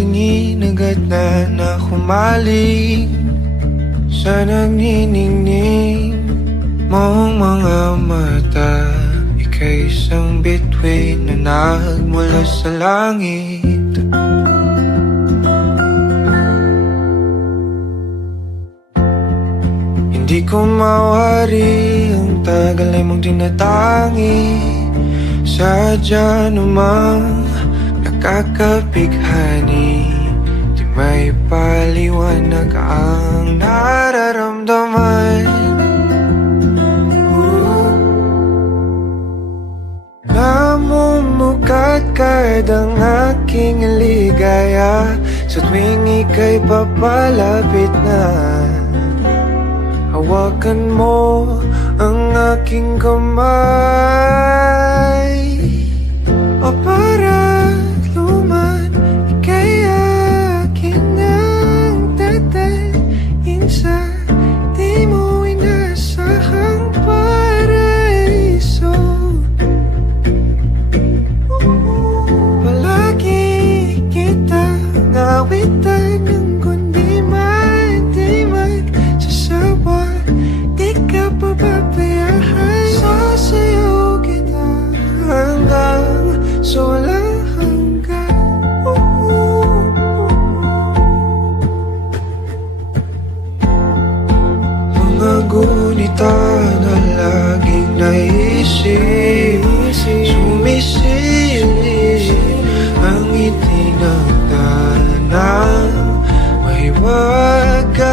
tingin agad na humaling sa nagniningning mong mga mata. Ika'y isang bituin na nagmula sa langit. Hindi ko mawari ang tagal ay mong tinatangi. Sadya namang nakakapighani, di may paliwanag ang nararamdaman. Namumukadkad ang aking ligaya sa tuwing ika'y papalapit na. Hawakan mo ang aking kamay, o para luman, ika'y akin ang tatalin sa di mo inasahang paraiso. Palagi kitang awitan ng kundi man di magsasawa. Di ka pababayaan, sasayaw kita hanggang sa walang hanggan. Mga gunita na laging naisip, sumisilip ang ngiti ng tanang may wagas.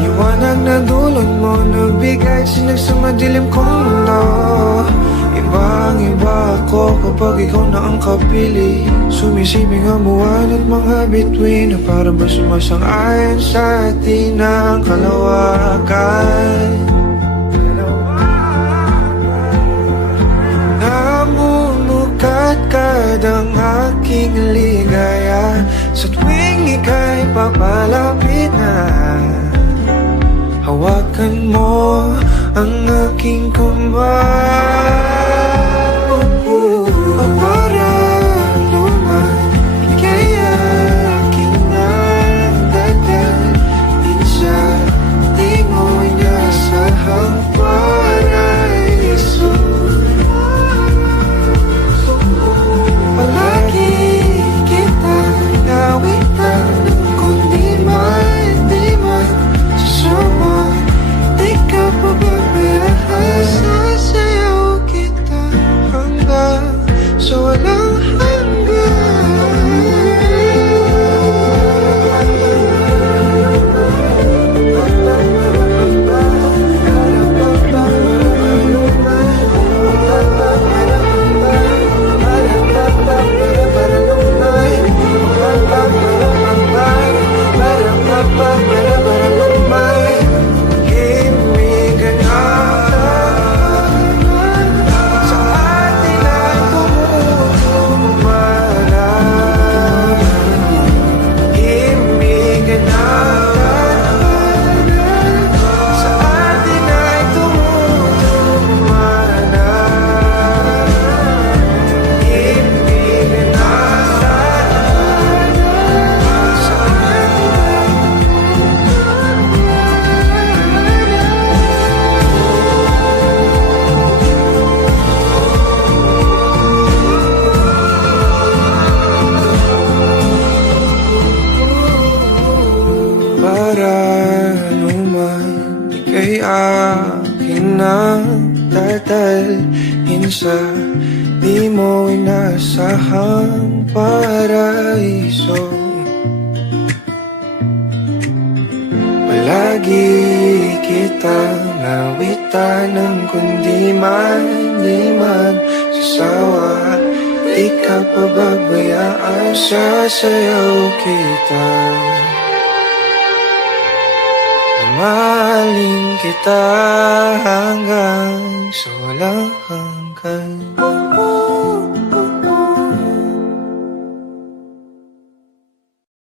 Liwanag na dulot mo, nagbigay sinag sa madilim kong mundo. Ibang-iba ako kapag ikaw na ang kapili. Sumisibing ang buwan at mga bituin na para ba sumasang-ayon sa atin ang kalawakan. Namumukadkad ang aking ligaya sa tuwing ika'y papalapit na. Hawakan mo ang aking kamay, o para luman, ika'y aking nagdadalhin sa di mo inasahang paraiso. Palagi kitang awitan ng kundi man di magsasawa. Di ka pababayaan, sasayaw kita hanggang sa walang dadalhin sa di mo inasahang paraiso. Palagi kitang nawitan ng kundi man di magsasawa. Di ka pababayaan, sasayaw kita. Mahalin kita hanggang sa walang hanggan.